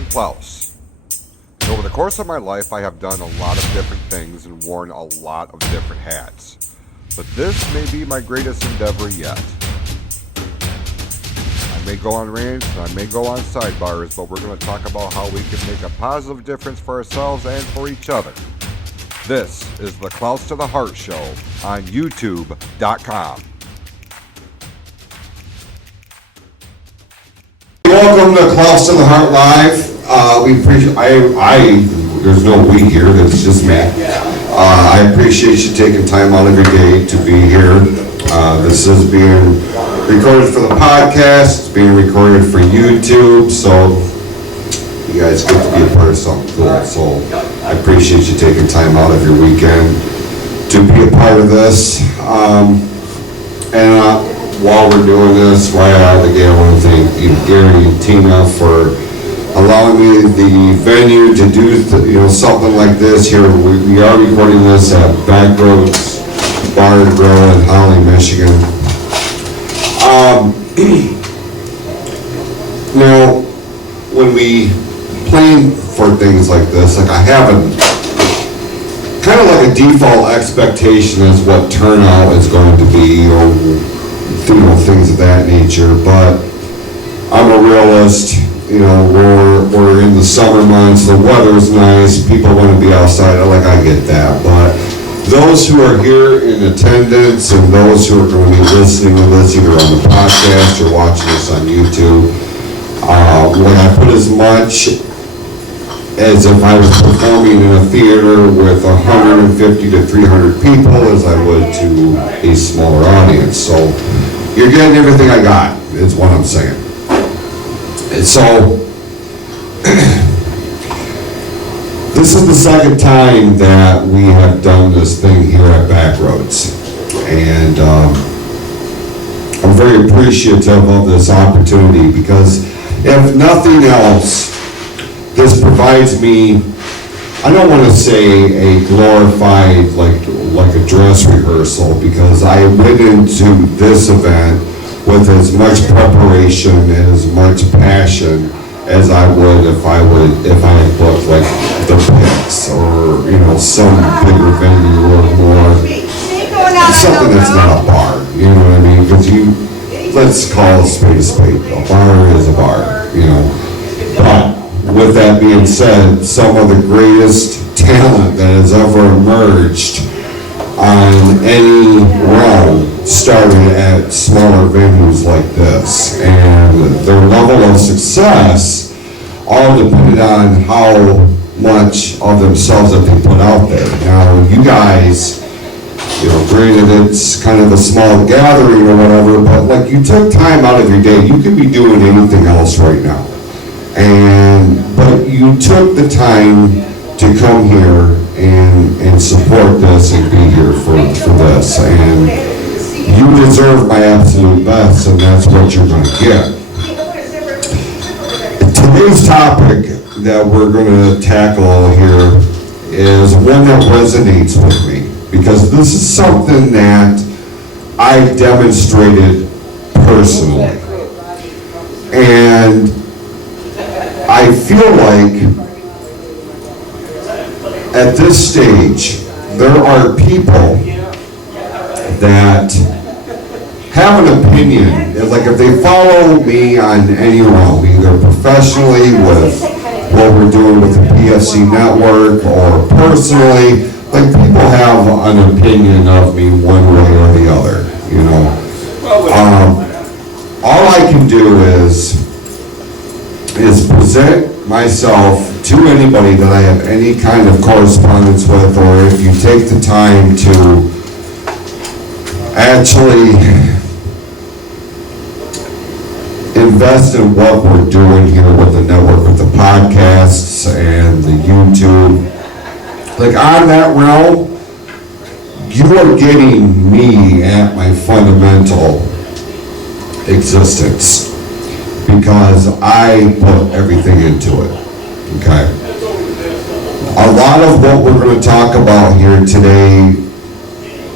Jason Clouse. And over the course of my life, I have done a lot of different things and worn a lot of different hats. But this may be my greatest endeavor yet. I may go on rants and I may go on sidebars, but we're going to talk about how we can make a positive difference for ourselves and for each other. This is the Clouse to the Heart Show on YouTube.com. Welcome to Clouse to the Heart Live. We appreciate. There's no we here. It's just Matt. I appreciate you taking time out of your day to be here. This is being recorded for the podcast. It's being recorded for YouTube. So you guys get to be a part of something cool. So I appreciate you taking time out of your weekend to be a part of this. While we're doing this, right out of the gate, I want to thank Gary and Tina for allowing me the venue to do something like this here. We are recording this at Backroads Bar and Grill in Holly, Michigan. Now, when we plan for things like this, like I have kind of like a default expectation as what turnout is going to be, or things of that nature, but I'm a realist. We're in the summer months, the weather's nice, people want to be outside, I get that, but those who are here in attendance and those who are going to be listening to this either on the podcast or watching this on YouTube, when I put as much as if I was performing in a theater with 150 to 300 people as I would to a smaller audience. So you're getting everything I got, is what I'm saying. And so this is the second time that we have done this thing here at Backroads. And I'm very appreciative of this opportunity because if nothing else, this provides me, I don't want to say a glorified like a dress rehearsal, because I went into this event with as much preparation and as much passion as I would if I had booked like the Pix or some bigger venue or more something that's not a bar. You know what I mean? Because let's call a spade. A bar is a bar. But with that being said, some of the greatest talent that has ever emerged on any realm started at smaller venues like this, and their level of success all depended on how much of themselves that they put out there. Now, you guys, granted it's kind of a small gathering or whatever, but you took time out of your day. You could be doing anything else right now. But you took the time to come here and support this and be here for this. And you deserve my absolute best, and that's what you're going to get. Today's topic that we're going to tackle here is one that resonates with me, because this is something that I demonstrated personally. And I feel like at this stage, there are people that have an opinion. Like if they follow me on any realm, either professionally with what we're doing with the PFC network or personally, people have an opinion of me one way or the other, all I can do is present myself to anybody that I have any kind of correspondence with, or if you take the time to actually invest in what we're doing here with the network, with the podcasts and the YouTube. On that realm, you are getting me at my fundamental existence, because I put everything into it, okay? A lot of what we're going to talk about here today,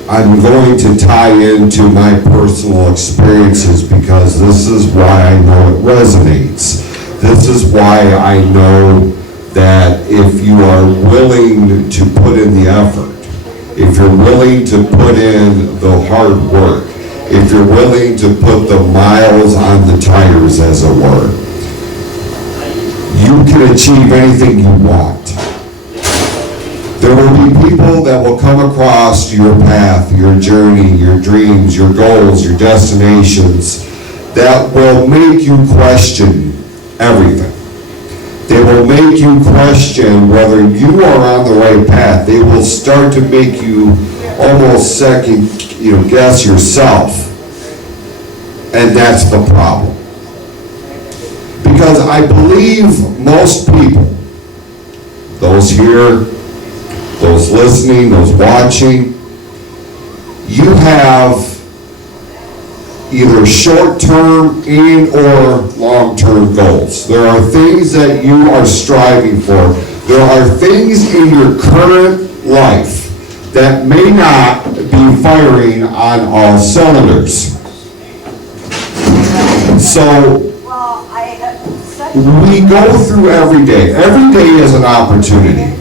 I'm going to tie into my personal experiences, because this is why I know it resonates. This is why I know that if you are willing to put in the effort, if you're willing to put in the hard work, if you're willing to put the miles on the tires, as it were, you can achieve anything you want. There will be people that will come across your path, your journey, your dreams, your goals, your destinations, that will make you question everything. They will make you question whether you are on the right path. They will start to make you almost second, guess yourself. And that's the problem. Because I believe most people, those here, those listening, those watching, you have either short-term and or long-term goals. There are things that you are striving for. There are things in your current life that may not be firing on all cylinders. So we go through every day. Every day is an opportunity.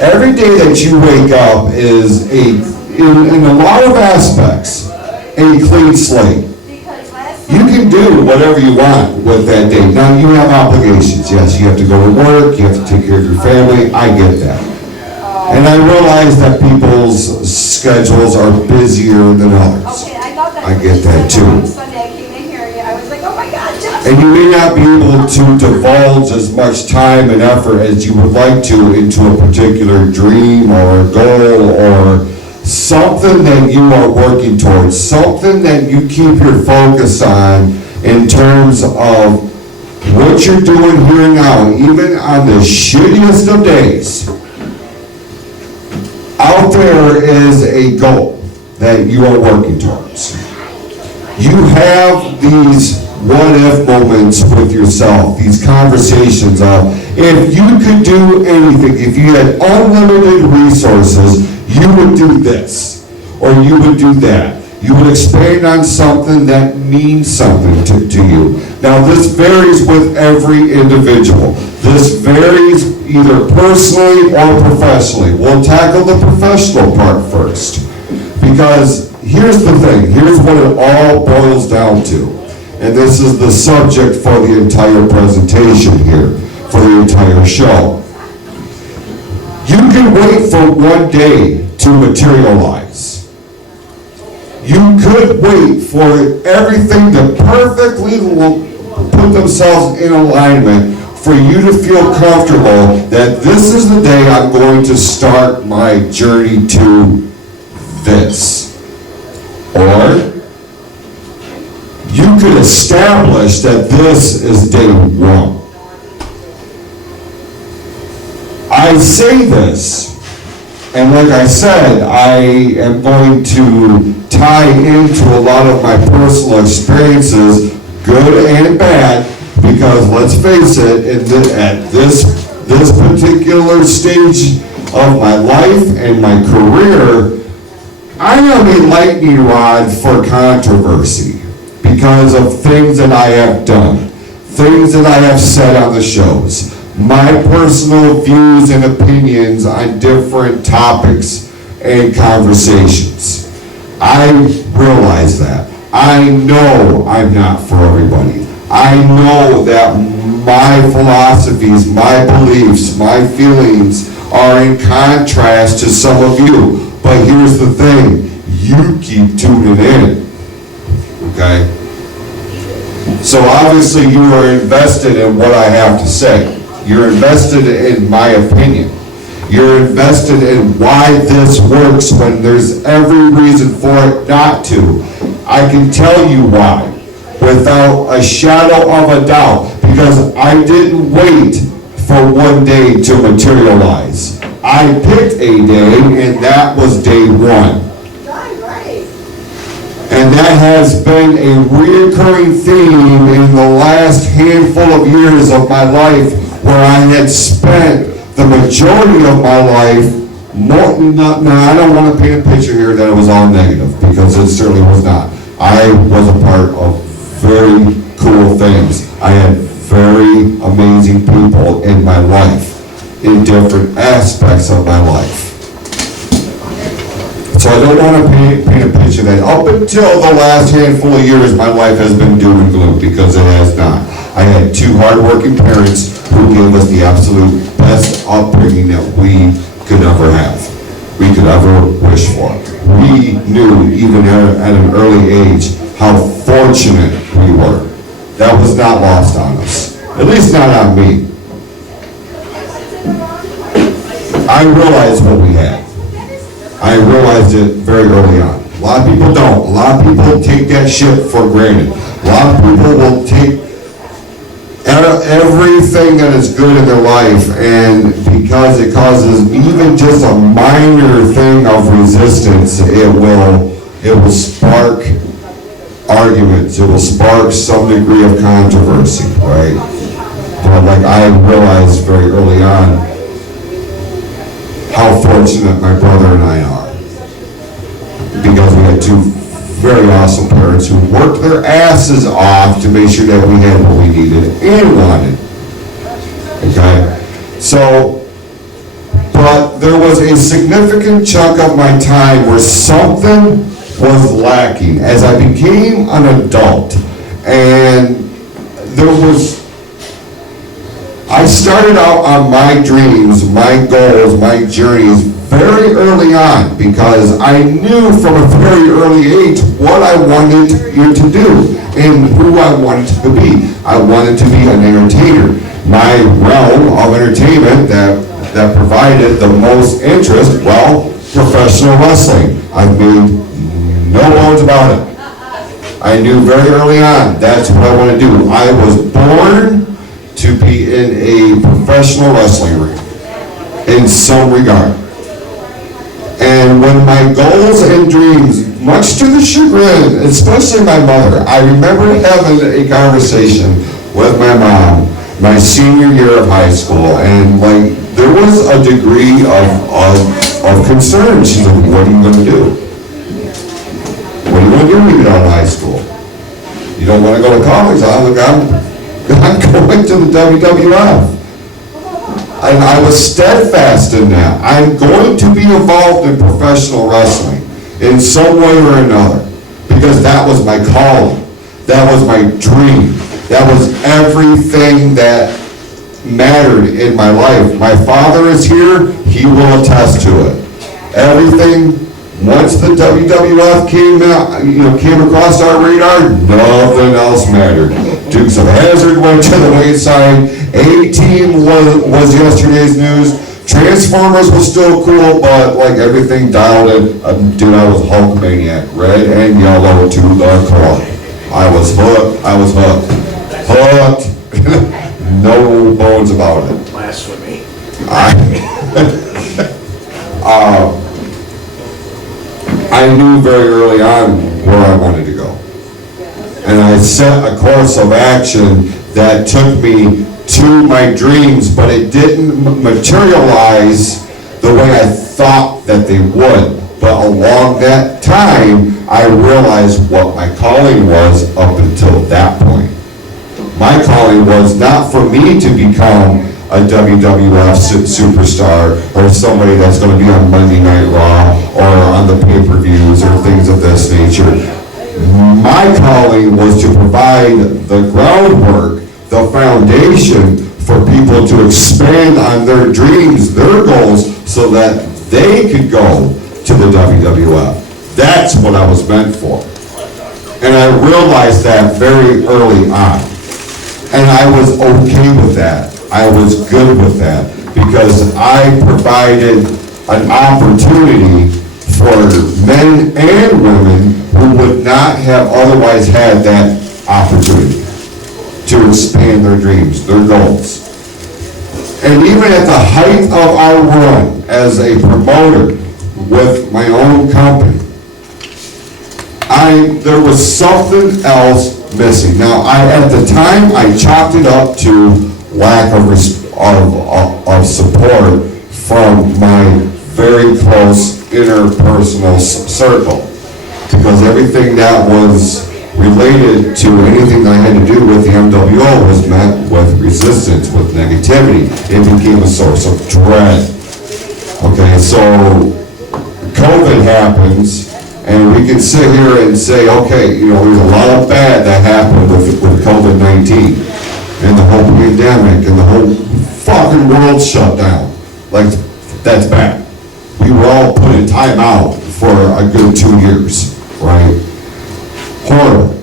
Every day that you wake up is in a lot of aspects, a clean slate. You can do whatever you want with that day. Now, you have obligations. Yes, you have to go to work, you have to take care of your family. I get that. And I realize that people's schedules are busier than others. I get that too. And you may not be able to divulge as much time and effort as you would like to into a particular dream or a goal or something that you are working towards, something that you keep your focus on in terms of what you're doing here and now, even on the shittiest of days. Out there is a goal that you are working towards. You have these what-if moments with yourself, these conversations of, if you could do anything, if you had unlimited resources, you would do this, or you would do that. You would expand on something that means something to you. Now, this varies with every individual. This varies either personally or professionally. We'll tackle the professional part first. Because here's the thing, here's what it all boils down to. And this is the subject for the entire presentation here, for the entire show. You can wait for one day to materialize. You could wait for everything to perfectly put themselves in alignment for you to feel comfortable that this is the day I'm going to start my journey to this. Or you could establish that this is day one. I say this, and like I said, I am going to tie into a lot of my personal experiences, good and bad, because let's face it, at this particular stage of my life and my career, I am a lightning rod for controversy because of things that I have done, things that I have said on the shows, my personal views and opinions on different topics and conversations. I realize that. I know I'm not for everybody. I know that my philosophies, my beliefs, my feelings are in contrast to some of you. But here's the thing, you keep tuning in, okay? So obviously you are invested in what I have to say. You're invested in my opinion. You're invested in why this works when there's every reason for it not to. I can tell you why, without a shadow of a doubt, because I didn't wait for one day to materialize. I picked a day, and that was day one. And that has been a reoccurring theme in the last handful of years of my life, where I had spent the majority of my life, I don't want to paint a picture here that it was all negative, because it certainly was not. I was a part of very cool things. I had very amazing people in my life, in different aspects of my life. So I don't want to paint a picture that up until the last handful of years, my life has been doom and gloom, because it has not. I had two hardworking parents who gave us the absolute best upbringing that we could ever have, we could ever wish for. We knew, even at an early age, how fortunate we were. That was not lost on us, at least not on me. I realized what we had. I realized it very early on. A lot of people don't. A lot of people take that shit for granted. A lot of people will take everything that is good in their life, and because it causes even just a minor thing of resistance, it will spark arguments. It will spark some degree of controversy, right? But like I realized very early on how fortunate my brother and I are, because we had two very awesome parents who worked their asses off to make sure that we had what we needed and wanted. Okay? So, but there was a significant chunk of my time where something was lacking as I became an adult, and I started out on my dreams, my goals, my journeys very early on, because I knew from a very early age what I wanted to do and who I wanted to be. I wanted to be an entertainer. My realm of entertainment that provided the most interest, well, professional wrestling. I've made no bones about it. I knew very early on that's what I want to do. I was born to be in a professional wrestling ring in some regard. And when my goals and dreams, much to the chagrin, especially my mother, I remember having a conversation with my mom my senior year of high school, and like there was a degree of concern. She's like, what are you going to do? What are you going to do when you get out of high school? You don't want to go to college? I'm going to the WWF. And I was steadfast in that. I'm going to be involved in professional wrestling in some way or another, because that was my calling. That was my dream. That was everything that mattered in my life. My father is here. He will attest to it. Everything, once the WWF came across our radar, nothing else mattered. Dukes of Hazzard went to the wayside. A-Team was yesterday's news. Transformers was still cool, but like everything dialed in. Dude, I was Hulkmaniac, red and yellow to the core. I was hooked. I was hooked. Hooked. No bones about it. Blasphemy. I knew very early on where I wanted to go. And I set a course of action that took me to my dreams, but it didn't materialize the way I thought that they would. But along that time, I realized what my calling was up until that point. My calling was not for me to become a WWF superstar or somebody that's going to be on Monday Night Raw or on the pay-per-views or things of this nature. My calling was to provide the groundwork, the foundation for people to expand on their dreams, their goals, so that they could go to the WWF. That's what I was meant for. And I realized that very early on. And I was okay with that. I was good with that, because I provided an opportunity for men and women who would not have otherwise had that opportunity to expand their dreams, their goals. And even at the height of our run as a promoter with my own company, there was something else missing. Now, at the time, I chalked it up to lack of support from my very close interpersonal circle, because everything that was related to anything that I had to do with the MWO was met with resistance, with negativity. It became a source of dread. Okay, so COVID happens, and we can sit here and say, okay, you know, there's a lot of bad that happened with COVID-19, and the whole pandemic, and the whole fucking world shut down. Like, that's bad. We were all put in timeout for a good 2 years, right? Horrible.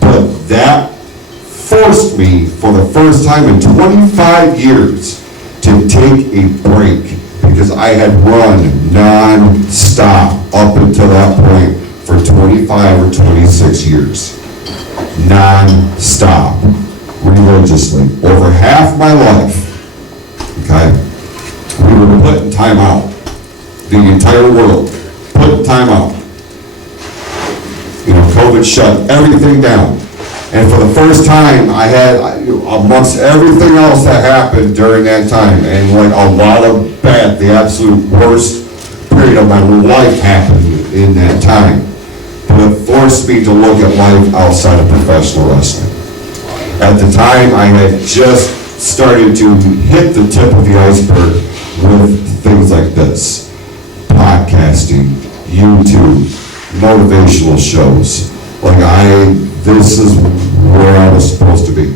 But that forced me, for the first time in 25 years, to take a break, because I had run non-stop up until that point for 25 or 26 years. Non-stop, religiously, over half my life, okay? We were put in timeout. The entire world put in timeout. You know, COVID shut everything down. And for the first time, I had, amongst everything else that happened during that time, and like a lot of bad, the absolute worst period of my life happened in that time. But it forced me to look at life outside of professional wrestling. At the time, I had just started to hit the tip of the iceberg with things like this. Podcasting, YouTube, motivational shows. Like this is where I was supposed to be.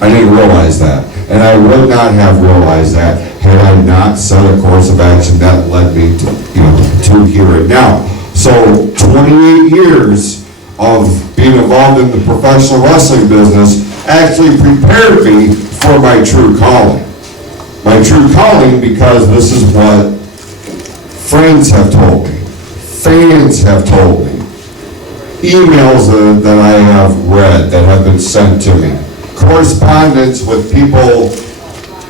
I didn't realize that. And I would not have realized that had I not set a course of action that led me to, to here and now. So 28 years of being involved in the professional wrestling business actually prepared me for my true calling. My true calling, because this is what friends have told me, fans have told me, emails that I have read that have been sent to me, correspondence with people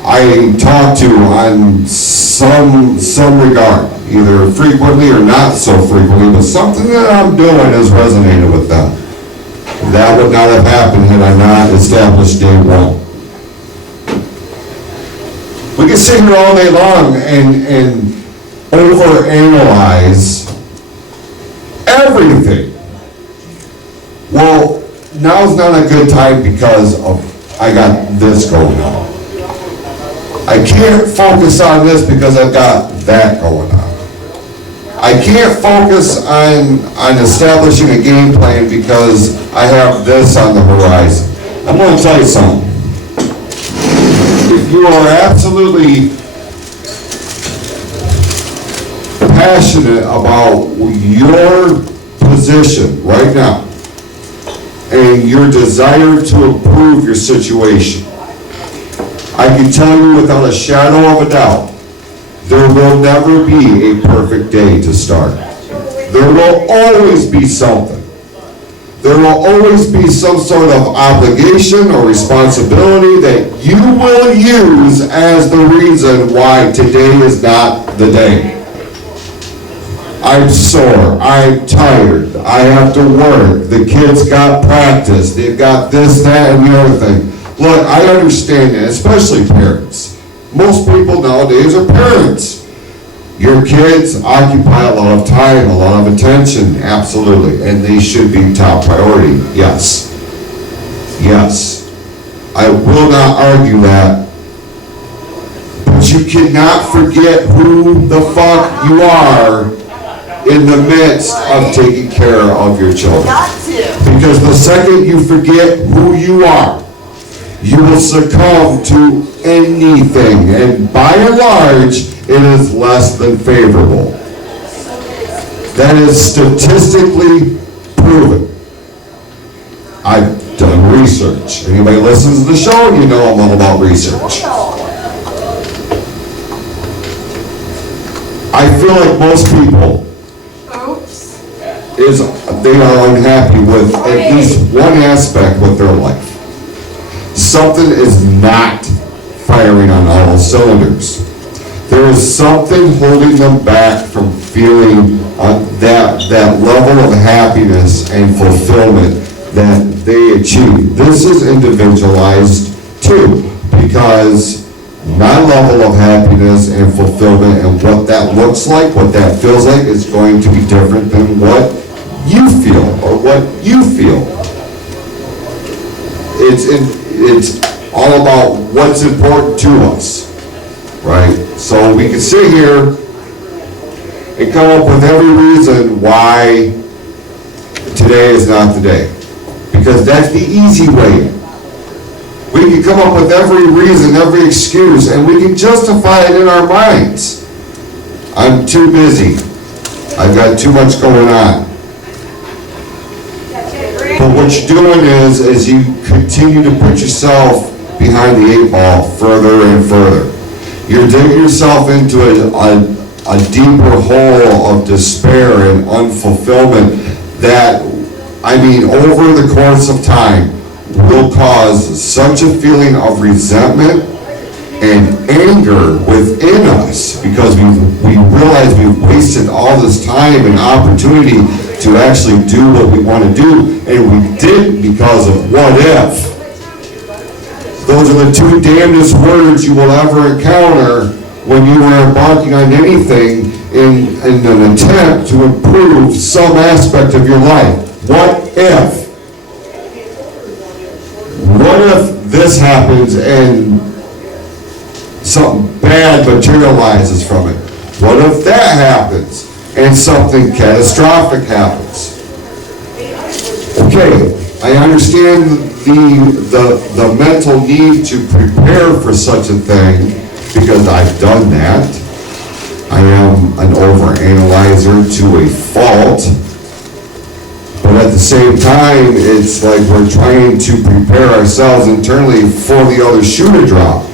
I talk to on some regard, either frequently or not so frequently, but something that I'm doing has resonated with them. That would not have happened had I not established day one. We can sit here all day long and overanalyze everything. Well, now's not a good time because I got this going on. I can't focus on this because I've got that going on. I can't focus on establishing a game plan because I have this on the horizon. I'm going to tell you something. If you are absolutely passionate about your position right now and your desire to improve your situation, I can tell you without a shadow of a doubt, there will never be a perfect day to start. There will always be something. There will always be some sort of obligation or responsibility that you will use as the reason why today is not the day. I'm sore, I'm tired, I have to work, the kids got practice, they've got this, that, and the other thing. Look, I understand that, especially parents. Most people nowadays are parents. Your kids occupy a lot of time, a lot of attention, absolutely, and they should be top priority, yes. Yes. I will not argue that. But you cannot forget who the fuck you are in the midst of taking care of your children. Because the second you forget who you are, you will succumb to anything, and by and large, it is less than favorable. That is statistically proven. I've done research. Anybody listens to the show, you know I'm all about research. I feel like most people they are unhappy with at least one aspect with their life. Something is not firing on all cylinders. There is something holding them back from feeling that level of happiness and fulfillment that they achieve. This is individualized too, because my level of happiness and fulfillment and what that looks like, what that feels like, is going to be different than what you feel or what you feel. It's all about what's important to us, right? So we can sit here and come up with every reason why today is not the day, because that's the easy way. We can come up with every reason, every excuse, and we can justify it in our minds. I'm too busy. I've got too much going on. But what you're doing is you continue to put yourself behind the 8 ball further and further. You're digging yourself into a deeper hole of despair and unfulfillment that, I mean, over the course of time, will cause such a feeling of resentment and anger within us because we realize we've wasted all this time and opportunity to actually do what we want to do, and we didn't because of what if. Those are the two damnedest words you will ever encounter when you are embarking on anything in an attempt to improve some aspect of your life. What if? What if this happens and something bad materializes from it? What if that happens and something catastrophic happens? Okay, I understand the mental need to prepare for such a thing because I've done that. I am an overanalyzer to a fault. But at the same time, it's like we're trying to prepare ourselves internally for the other shoe to drop.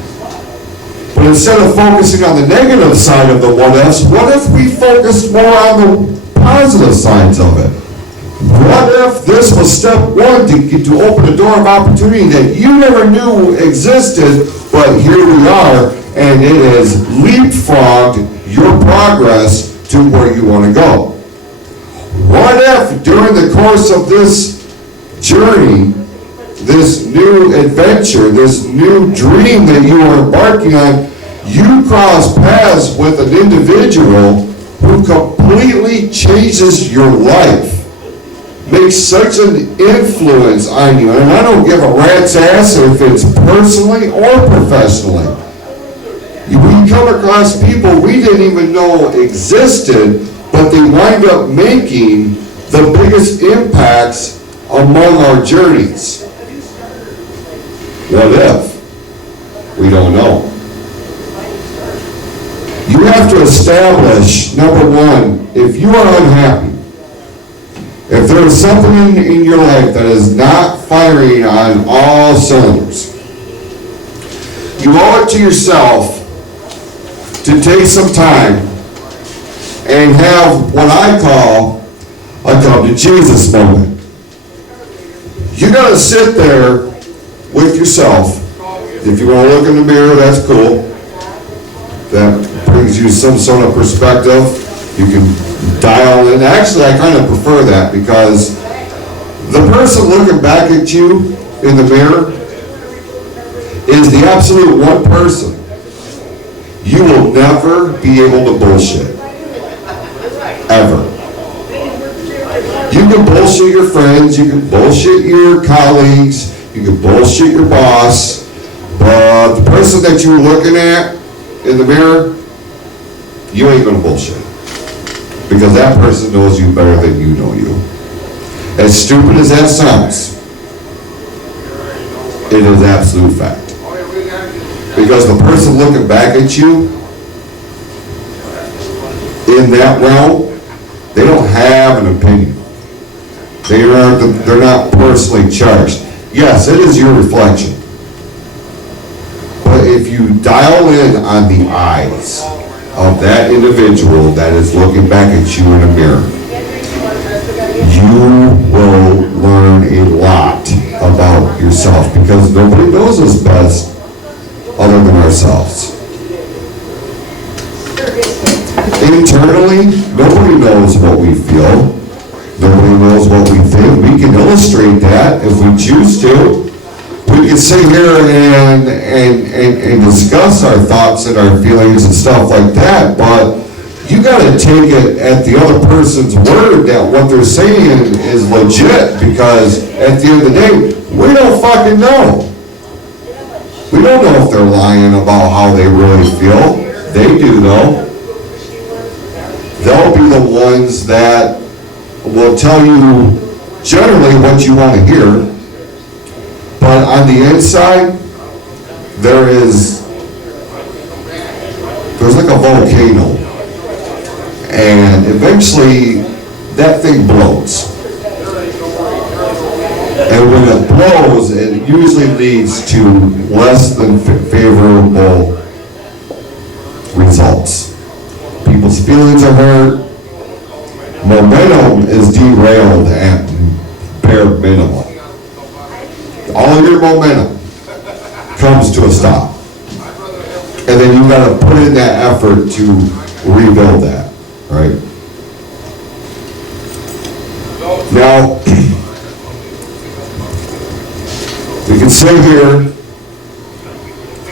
But instead of focusing on the negative side of the what ifs, what if we focused more on the positive sides of it? What if this was step one to open a door of opportunity that you never knew existed, but here we are, and it has leapfrogged your progress to where you want to go? What if during the course of this journey, this new adventure, this new dream that you are embarking on, you cross paths with an individual who completely changes your life, makes such an influence on you, and I don't give a rat's ass if it's personally or professionally. We come across people we didn't even know existed, but they wind up making the biggest impacts among our journeys. What if? We don't know. You have to establish, number one, if you are unhappy, if there is something in your life that is not firing on all cylinders, you owe it to yourself to take some time and have what I call a come to Jesus moment. You gotta sit there with yourself. If you want to look in the mirror, that's cool. That brings you some sort of perspective. You can dial in. Actually, I kind of prefer that because the person looking back at you in the mirror is the absolute one person you will never be able to bullshit. Ever. You can bullshit your friends, you can bullshit your colleagues, you can bullshit your boss, but the person that you're looking at in the mirror, you ain't gonna bullshit. Because that person knows you better than you know you. As stupid as that sounds, it is absolute fact. Because the person looking back at you in that realm, they don't have an opinion. They're not personally charged. Yes, it is your reflection. But if you dial in on the eyes of that individual that is looking back at you in a mirror, you will learn a lot about yourself because nobody knows us best other than ourselves. Internally, nobody knows what we feel. Nobody knows what we think. We can illustrate that if we choose to. We can sit here and discuss our thoughts and our feelings and stuff like that, but you gotta take it at the other person's word that what they're saying is legit, because at the end of the day, we don't fucking know. We don't know if they're lying about how they really feel. They do though. They'll be the ones that will tell you generally what you want to hear, but on the inside, there's like a volcano, and eventually that thing blows. And when it blows, it usually leads to less than favorable results. People's feelings are hurt, momentum is derailed at bare minimum. All of your momentum comes to a stop. And then you gotta put in that effort to rebuild that, right? Now, we can sit here,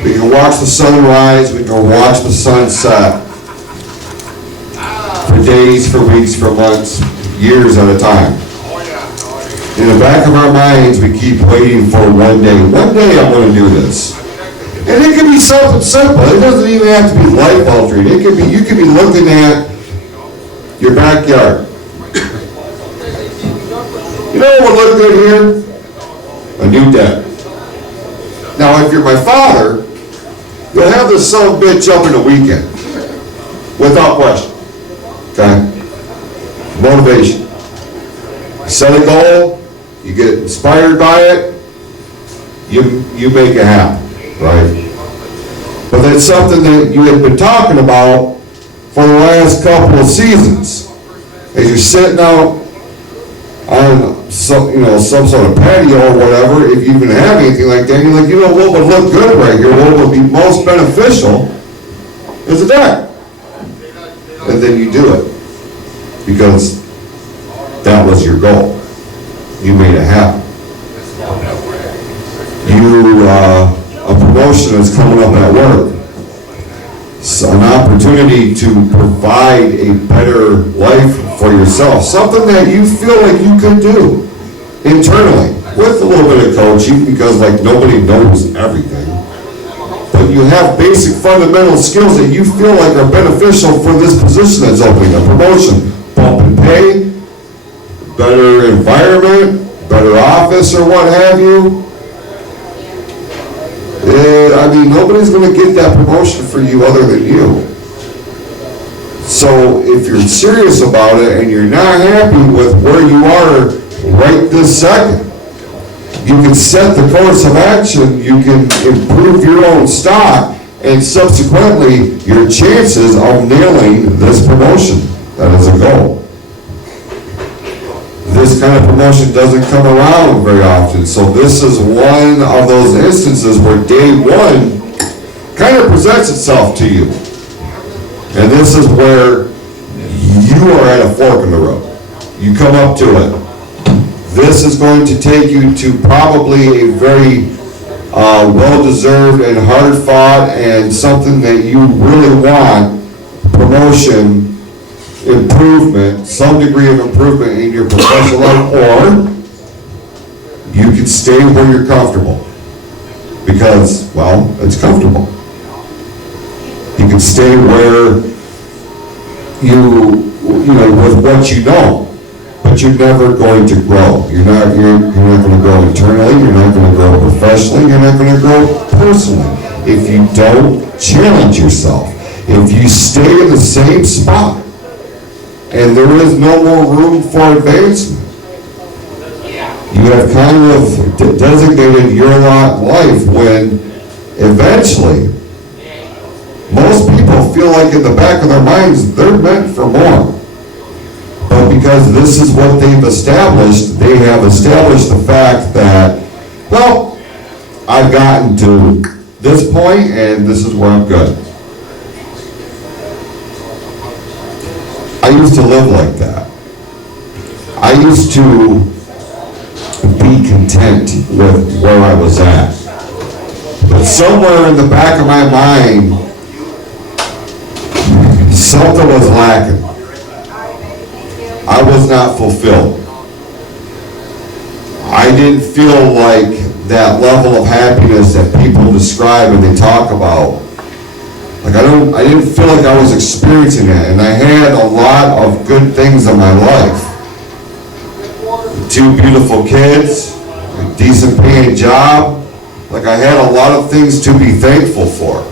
we can watch the sunrise, we can watch the sunset for days, for weeks, for months, years at a time. In the back of our minds, we keep waiting for one day I'm gonna do this. And it can be something simple. It doesn't even have to be life altering. It can be, you could be looking at your backyard. You know what would look good here? A new deck. Now, if you're my father, you'll have this son of a bitch up in a weekend. Without question. Okay? Motivation. You set a goal, you get inspired by it, you make it happen. Right? But that's something that you have been talking about for the last couple of seasons. As you're sitting out on some sort of patio or whatever, if you even have anything like that, you're like, what would look good right here, what would be most beneficial is a deck. And then you do it. Because that was your goal. You made it happen. A promotion is coming up at work. So an opportunity to provide a better life for yourself. Something that you feel like you could do internally with a little bit of coaching, because like nobody knows everything. But you have basic fundamental skills that you feel like are beneficial for this position that's opening. A promotion, bump in pay, better environment, better office or what have you. Nobody's going to get that promotion for you other than you. So if you're serious about it and you're not happy with where you are right this second, you can set the course of action, you can improve your own stock, and subsequently your chances of nailing this promotion. That is a goal. This kind of promotion doesn't come around very often, so this is one of those instances where day one kind of presents itself to you. And this is where you are at a fork in the road. You come up to it. This is going to take you to probably a very well-deserved and hard-fought and something that you really want, promotion, improvement, some degree of improvement in your professional life, or you can stay where you're comfortable because, well, it's comfortable. You can stay where with what you know, but you're never going to grow. You're not going to grow internally, you're not going to grow professionally, you're not going to grow personally if you don't challenge yourself. If you stay in the same spot, and there is no more room for advancement. You have kind of designated your life when eventually most people feel like in the back of their minds they're meant for more. But because this is what they've established, they have established the fact that, well, I've gotten to this point and this is where I'm good. I used to live like that. I used to be content with where I was at. But somewhere in the back of my mind, something was lacking. I was not fulfilled. I didn't feel like that level of happiness that people describe and they talk about. Like I didn't feel like I was experiencing it, and I had a lot of good things in my life. 2 beautiful kids, a decent paying job. Like I had a lot of things to be thankful for.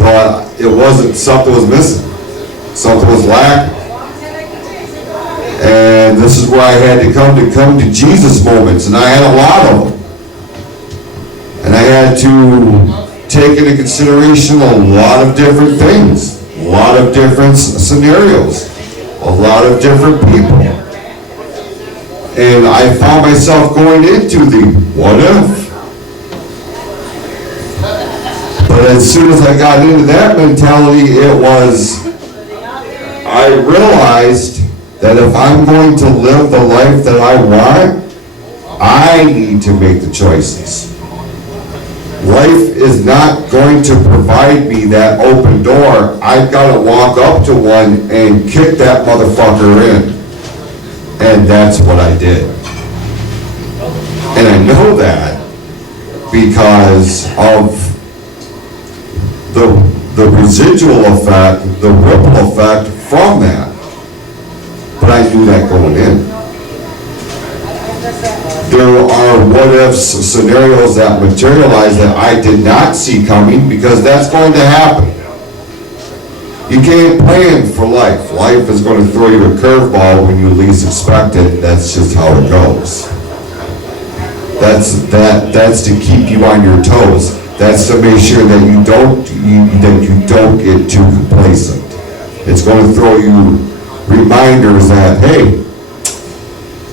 But it wasn't, something was missing. Something was lacking. And this is where I had to come to Jesus moments, and I had a lot of them. And I had to take into consideration a lot of different things, a lot of different scenarios, a lot of different people. And I found myself going into the what if. But as soon as I got into that mentality, I realized that if I'm going to live the life that I want, I need to make the choices. Life is not going to provide me that open door. I've got to walk up to one and kick that motherfucker in. And that's what I did. And I know that because of the residual effect, the ripple effect from that. But I knew that going in. There are what-if scenarios that materialize that I did not see coming, because that's going to happen. You can't plan for life. Life is going to throw you a curveball when you least expect it. That's just how it goes. That's to keep you on your toes. That's to make sure that you don't get too complacent. It's going to throw you reminders that, hey,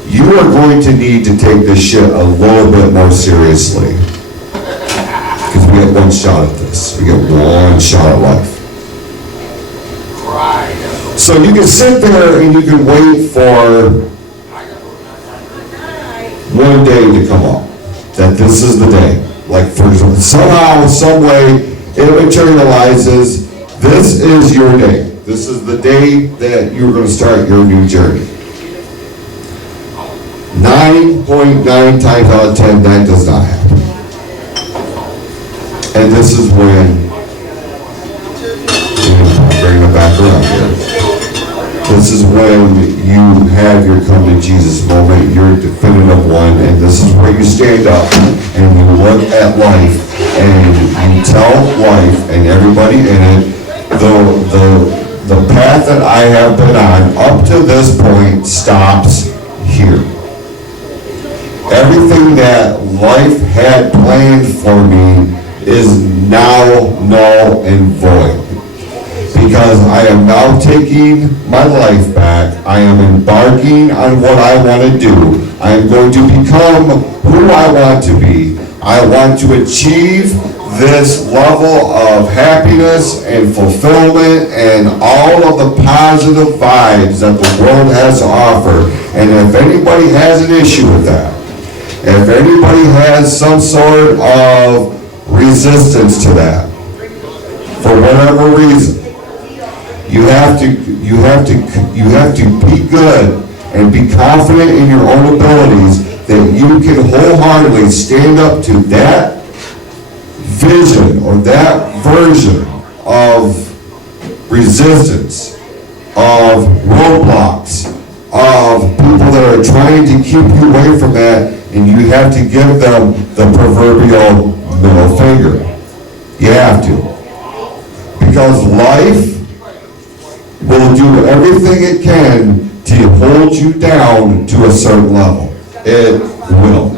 you are going to need to take this shit a little bit more seriously. Because we get one shot at this. We get one shot at life. So you can sit there and you can wait for one day to come up. That this is the day. Like for somehow, some way, it materializes. This is your day. This is the day that you're going to start your new journey. 9.9 times out of 10, that does not happen. And this is when, bring it back around here. This is when you have your come to Jesus moment, your definitive one, and this is where you stand up and you look at life and you tell life and everybody in it, the path that I have been on up to this point stops here. Everything that life had planned for me is now null and void. Because I am now taking my life back. I am embarking on what I want to do. I am going to become who I want to be. I want to achieve this level of happiness and fulfillment and all of the positive vibes that the world has to offer. And if anybody has an issue with that, if anybody has some sort of resistance to that, for whatever reason, you have to be good and be confident in your own abilities that you can wholeheartedly stand up to that vision or that version of resistance, of roadblocks, of people that are trying to keep you away from that, and you have to give them the proverbial middle finger. You have to. Because life will do everything it can to hold you down to a certain level. It will.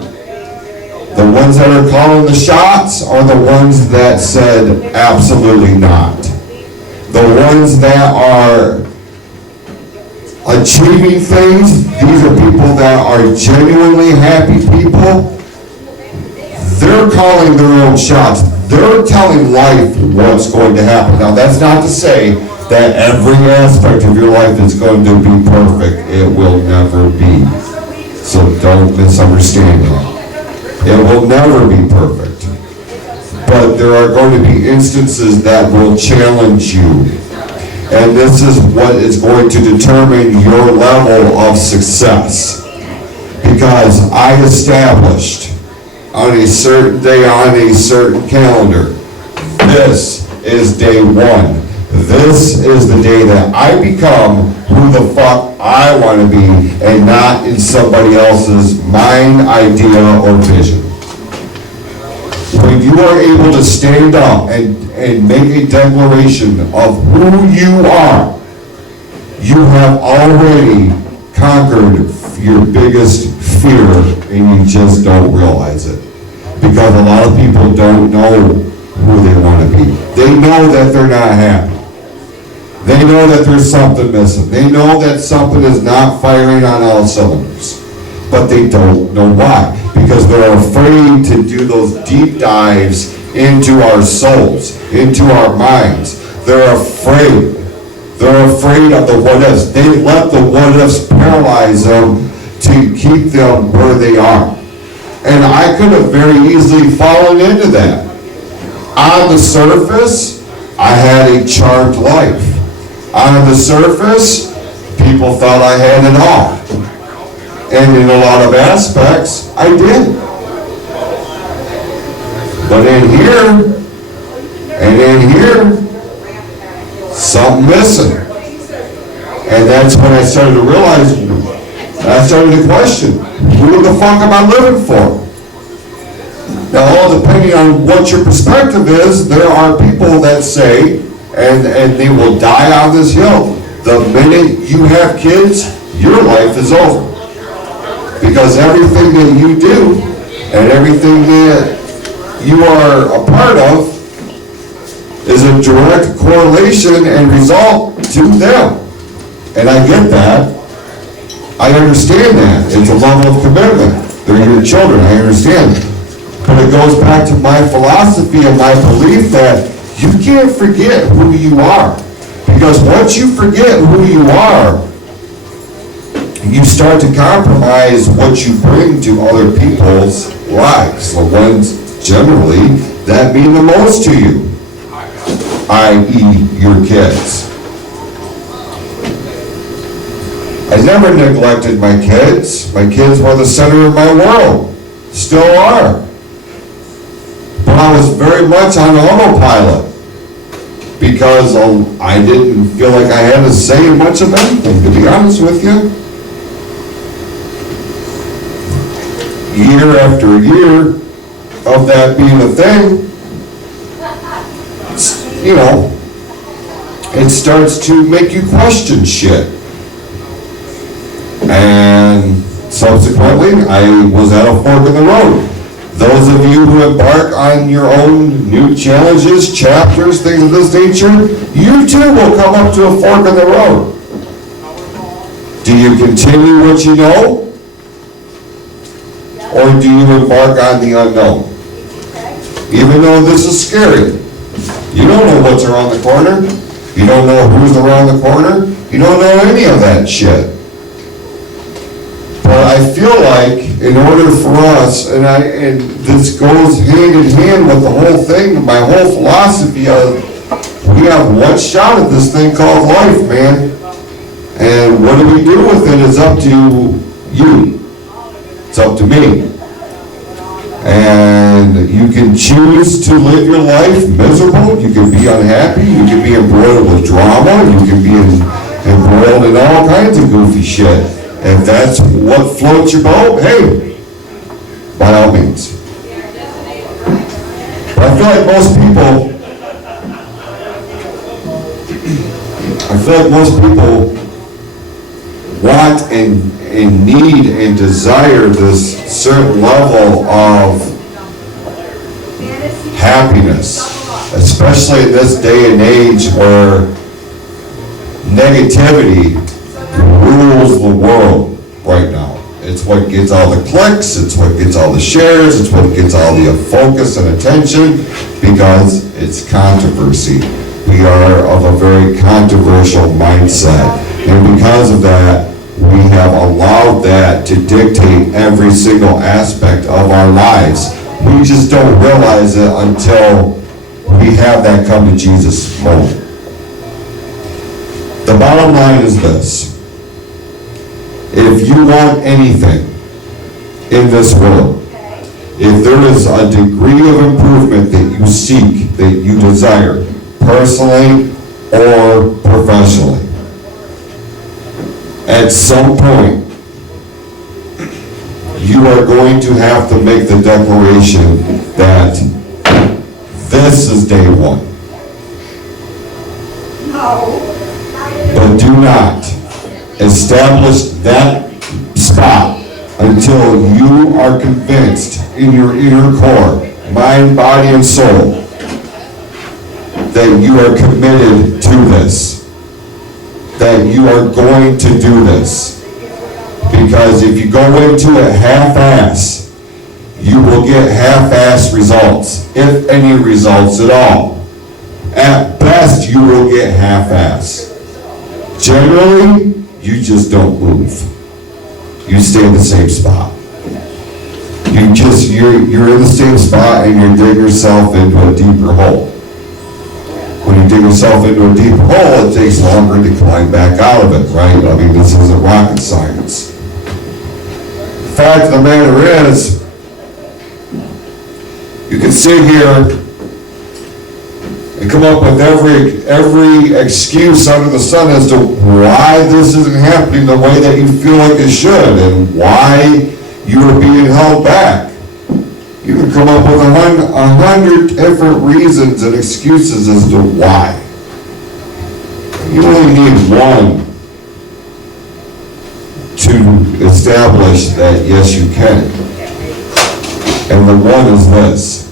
The ones that are calling the shots are the ones that said absolutely not. The ones that are achieving things, these are people that are genuinely happy people. They're calling their own shots. They're telling life what's going to happen. Now, that's not to say that every aspect of your life is going to be perfect. It will never be. So don't misunderstand that. It will never be perfect. But there are going to be instances that will challenge you And this is what is going to determine your level of success. Because I established on a certain day on a certain calendar, this is day one. This is the day that I become who the fuck I want to be, and not in somebody else's mind, idea, or vision. When you are able to stand up and make a declaration of who you are, you have already conquered your biggest fear, and you just don't realize it. Because a lot of people don't know who they want to be. They know that they're not happy. They know that there's something missing. They know that something is not firing on all cylinders. But they don't know why. Because they're afraid to do those deep dives into our souls, into our minds. They're afraid. They're afraid of the what ifs. They let the what ifs paralyze them to keep them where they are. And I could have very easily fallen into that. On the surface, I had a charmed life. On the surface, people thought I had it all. And in a lot of aspects, I did. But in here, something missing. And that's when I started to realize, I started to question, who the fuck am I living for? Now, all depending on what your perspective is, there are people that say, and they will die on this hill, the minute you have kids, your life is over. Because everything that you do, and everything that you are a part of, is a direct correlation and result to them. And I get that. I understand that. It's a level of commitment. They're your children, I understand. But it goes back to my philosophy and my belief that you can't forget who you are. Because once you forget who you are, you start to compromise what you bring to other people's lives. The ones generally that mean the most to you, i.e. your kids. I never neglected my kids. My kids were the center of my world. Still are. But I was very much on autopilot because I didn't feel like I had to say much of anything, to be honest with you. Year after year of that being a thing, you know, it starts to make you question shit. And subsequently, I was at a fork in the road. Those of you who embark on your own new challenges, chapters, things of this nature, you too will come up to a fork in the road. Do you continue what you know? Or do you embark on the unknown? Even though this is scary. You don't know what's around the corner. You don't know who's around the corner. You don't know any of that shit. But I feel like in order for us, and this goes hand in hand with the whole thing, my whole philosophy of we have one shot at this thing called life, man. And what do we do with it is up to you. It's up to me. And you can choose to live your life miserable. You can be unhappy. You can be embroiled with drama. You can be embroiled in all kinds of goofy shit. If that's what floats your boat, hey, by all means. But I feel like most people want and need and desire this certain level of happiness, especially in this day and age where negativity rules the world right now. It's what gets all the clicks, it's what gets all the shares, it's what gets all the focus and attention, because it's controversy. We are of a very controversial mindset, and because of that, we have allowed that to dictate every single aspect of our lives. We just don't realize it until we have that come to Jesus moment. The bottom line is this. If you want anything in this world, if there is a degree of improvement that you seek, that you desire, personally or professionally, at some point, you are going to have to make the declaration that this is day one. But do not establish that spot until you are convinced in your inner core, mind, body, and soul, that you are committed to this, that you are going to do this. Because if you go into it half-ass, you will get half-ass results, if any results at all. At best, you will get half-ass. Generally, you just don't move. You stay in the same spot. You're in the same spot and you dig yourself into a deeper hole. When you dig yourself into a deeper hole, it takes longer to climb back out of it, right? I mean, this isn't rocket science. The fact of the matter is, you can sit here and come up with every excuse under the sun as to why this isn't happening the way that you feel like it should and why you are being held back. You can come up with 100 different reasons and excuses as to why. You only need one to establish that yes, you can. And the one is this.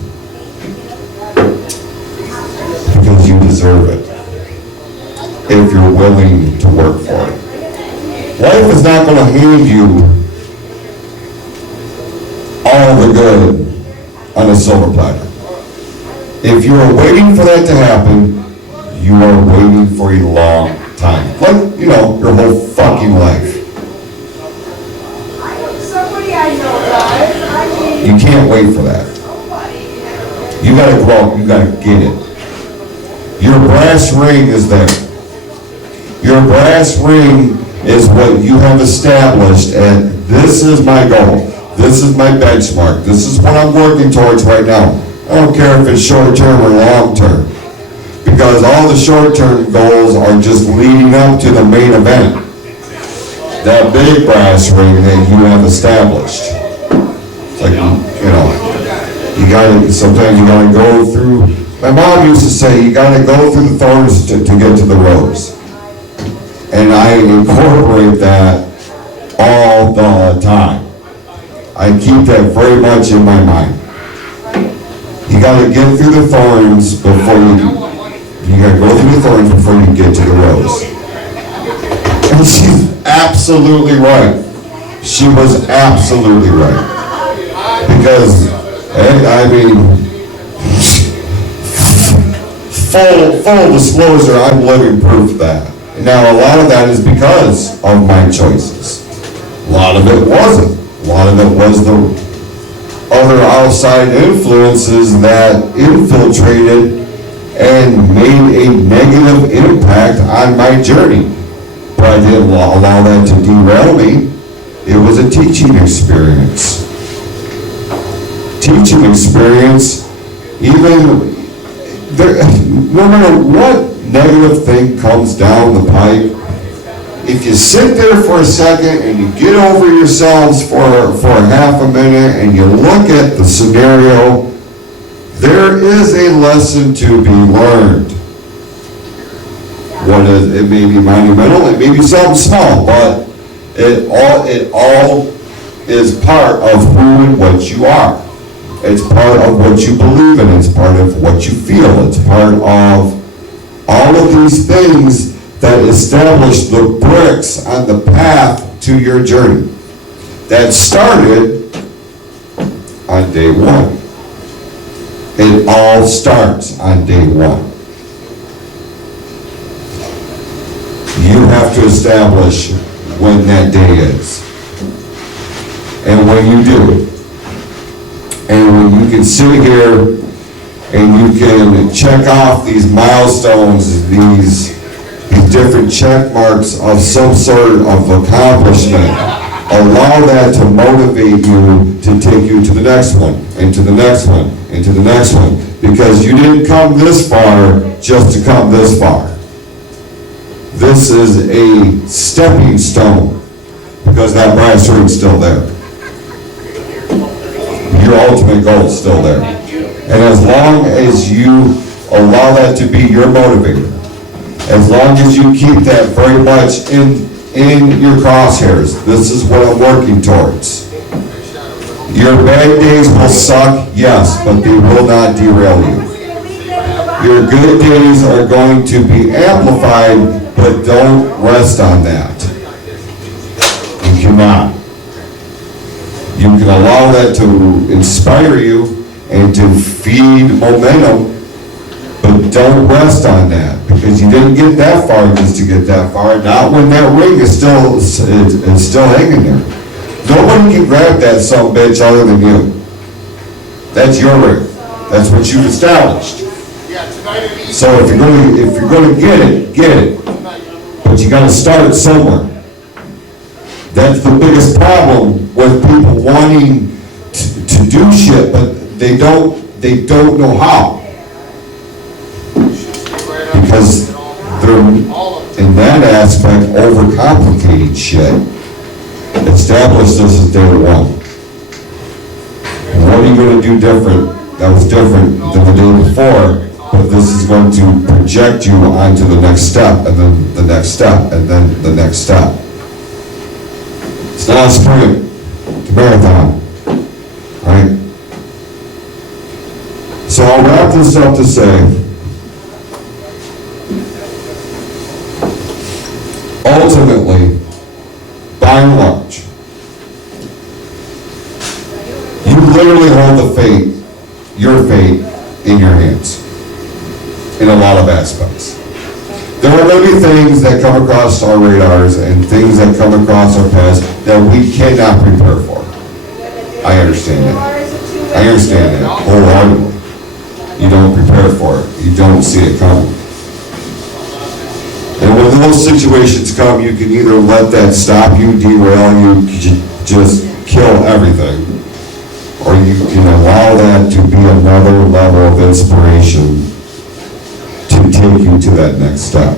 Because you deserve it, if you're willing to work for it. Life is not going to hand you all the good on a silver platter. If you're waiting for that to happen, you are waiting for a long time. Like, your whole fucking life. You can't wait for that. You gotta grow up, you gotta get it. Your brass ring is there. Your brass ring is what you have established, and this is my goal. This is my benchmark. This is what I'm working towards right now. I don't care if it's short-term or long-term, because all the short-term goals are just leading up to the main event. That big brass ring that you have established. It's like, sometimes you gotta go through. My mom used to say, you gotta go through the thorns to get to the rose. And I incorporate that all the time. I keep that very much in my mind. You gotta get through the thorns before you gotta go through the thorns before you get to the rose. And she's absolutely right. She was absolutely right. Because, I mean, full disclosure, I'm living proof of that. Now, a lot of that is because of my choices. A lot of it wasn't. A lot of it was the other outside influences that infiltrated and made a negative impact on my journey. But I didn't allow that to derail me. It was a teaching experience. Teaching experience, no matter what negative thing comes down the pipe, if you sit there for a second and you get over yourselves for half a minute and you look at the scenario, there is a lesson to be learned. It may be monumental, it may be something small, but it all is part of who and what you are. It's part of what you believe in, it's part of what you feel, it's part of all of these things that establish the bricks on the path to your journey that started on day one. It all starts on day one. You have to establish when that day is. And when you do, and when you can sit here and you can check off these milestones, these these different check marks of some sort of accomplishment. Allow that to motivate you to take you to the next one, and to the next one, and to the next one. Because you didn't come this far just to come this far. This is a stepping stone, because that brass ring's still there. Your ultimate goal is still there. And as long as you allow that to be your motivator, as long as you keep that very much in your crosshairs, this is what I'm working towards. Your bad days will suck, yes, but they will not derail you. Your good days are going to be amplified, but don't rest on that. You cannot. You can allow that to inspire you and to feed momentum, but don't rest on that, because you didn't get that far just to get that far. Not when that ring is still hanging there. Nobody can grab that son of a bitch other than you. That's your ring. That's what you've established. So if you're gonna get it. But you gotta start somewhere. That's the biggest problem with people wanting to do shit, but they don't know how. Because they're, in that aspect, overcomplicating shit. Establish this as day one. What are you going to do different that was different than the day before, but this is going to project you onto the next step, and then the next step, and then the next step. It's not a sprint, it's a marathon, right? So I'll wrap this up to say, ultimately, by and large, you literally hold the fate, your fate, in your hands, in a lot of aspects. There are going to be things that come across our radars and things that come across our paths that we cannot prepare for. I understand that. I understand that wholeheartedly. You don't prepare for it. You don't see it coming. And when those situations come, you can either let that stop you, derail you, just kill everything, or you can allow that to be another level of inspiration to take you to that next step.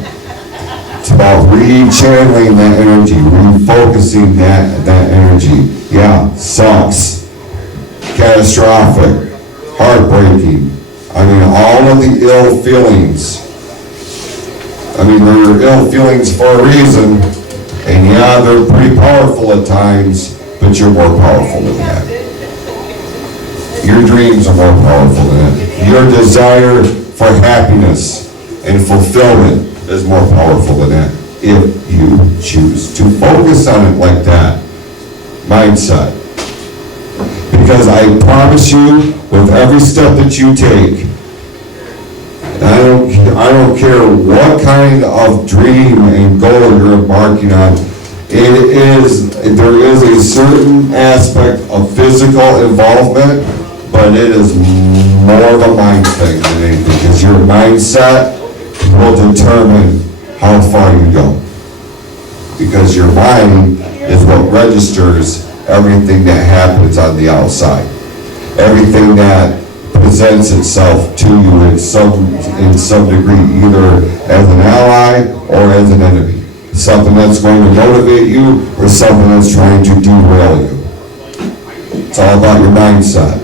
It's about rechanneling that energy, refocusing that energy. Yeah, sucks, catastrophic, heartbreaking. I mean, all of the ill feelings. I mean, they're ill feelings for a reason, and yeah, they're pretty powerful at times, but you're more powerful than that. Your dreams are more powerful than that. Your desire for happiness and fulfillment is more powerful than that, if you choose to focus on it like that mindset. Because I promise you, with every step that you take, I don't care what kind of dream and goal you're embarking on, there is a certain aspect of physical involvement, but it is more of a mind thing than anything, because your mindset will determine how far you go. Because your mind is what registers everything that happens on the outside. Everything that presents itself to you in some degree, either as an ally or as an enemy. Something that's going to motivate you or something that's trying to derail you. It's all about your mindset.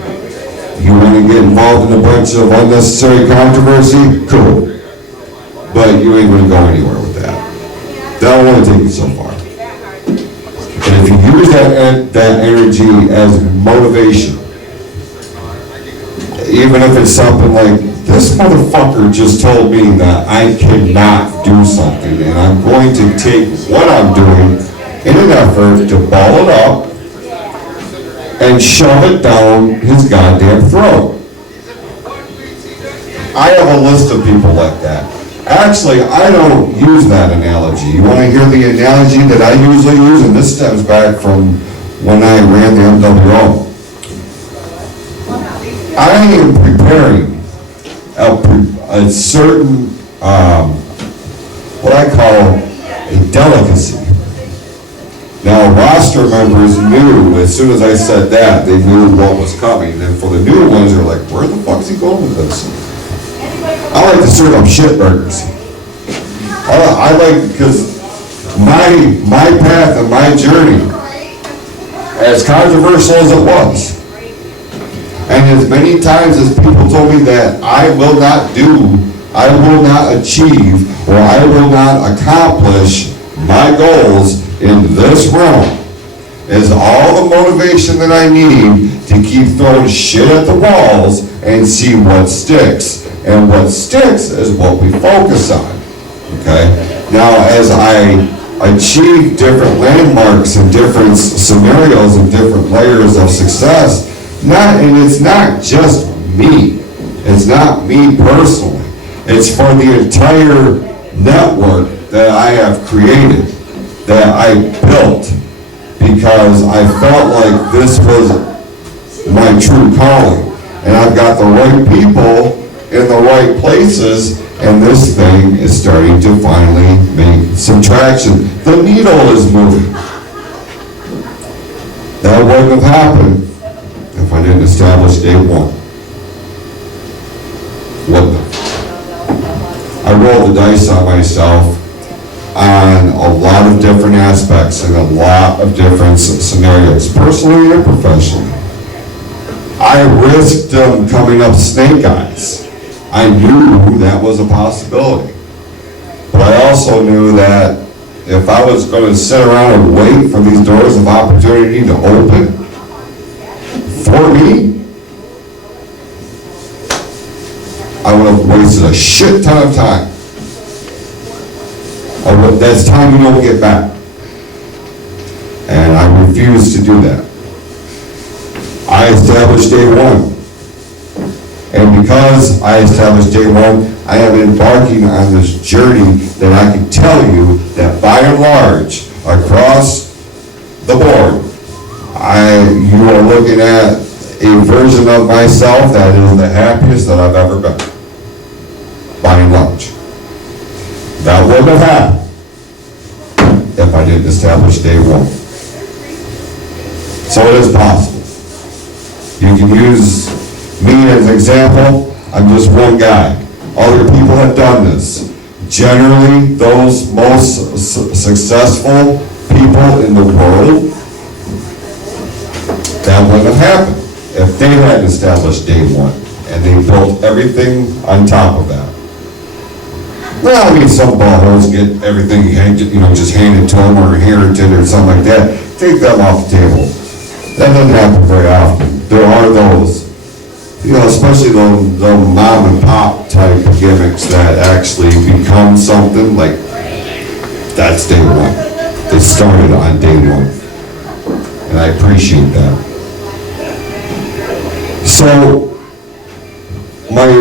You want to get involved in a bunch of unnecessary controversy? Cool. But you ain't going to go anywhere with that. That'll only take you so far. And if you use that energy as motivation, even if it's something like, this motherfucker just told me that I cannot do something, and I'm going to take what I'm doing in an effort to ball it up and shove it down his goddamn throat. I have a list of people like that. Actually, I don't use that analogy. You want to hear the analogy that I usually use? And this stems back from when I ran the MWO. I am preparing a certain, what I call a delicacy. Now, roster members knew, as soon as I said that, they knew what was coming. And for the new ones, they're like, where the fuck's he going with this? I like to serve up shit burgers. I like, because my path and my journey, as controversial as it was, and as many times as people told me that I will not do, I will not achieve, or I will not accomplish my goals in this realm, is all the motivation that I need to keep throwing shit at the walls and see what sticks. And what sticks is what we focus on, okay? Now, as I achieve different landmarks and different scenarios and different layers of success, and it's not just me. It's not me personally. It's for the entire network that I have created, that I built, because I felt like this was my true calling. And I've got the right people in the right places, and this thing is starting to finally make some traction. The needle is moving. That wouldn't have happened if I didn't establish day one. Wouldn't have. I rolled the dice on myself on a lot of different aspects and a lot of different scenarios, personally and professionally. I risked coming up snake eyes. I knew that was a possibility. But I also knew that if I was going to sit around and wait for these doors of opportunity to open for me, I would have wasted a shit ton of time. That's time you don't get back. And I refuse to do that. I established day one. And because I established day one, I am embarking on this journey that I can tell you that by and large, across the board, you are looking at a version of myself that is the happiest that I've ever been. By and large. That wouldn't have happened if I didn't establish day one. So it is possible. You can use me as an example. I'm just one guy. Other people have done this. Generally, those most successful people in the world, that wouldn't have happened if they hadn't established day one and they built everything on top of that. Well, I mean, some ballholes get everything just handed to them or inherited or something like that. Take them off the table. That doesn't happen very often. There are those, especially the mom and pop type gimmicks that actually become something like, that's day one. They started on day one. And I appreciate that. So, my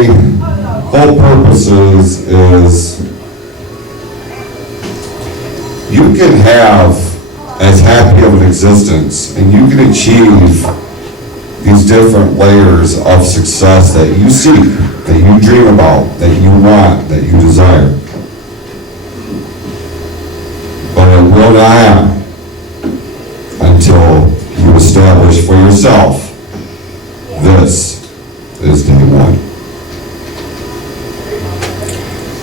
whole purpose is you can have as happy of an existence and you can achieve these different layers of success that you seek, that you dream about, that you want, that you desire. But it will not happen until you establish for yourself, this is day one.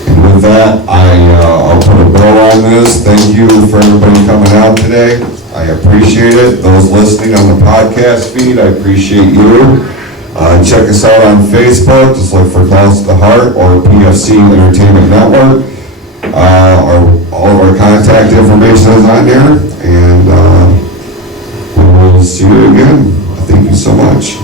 And with that, I'll put a bow on this. Thank you for everybody coming out today. I appreciate it. Those listening on the podcast feed, I appreciate you. Check us out on Facebook. Just look for Clouse to the Heart or PFC Entertainment Network. All of our contact information is on there. And we will see you again. Thank you so much.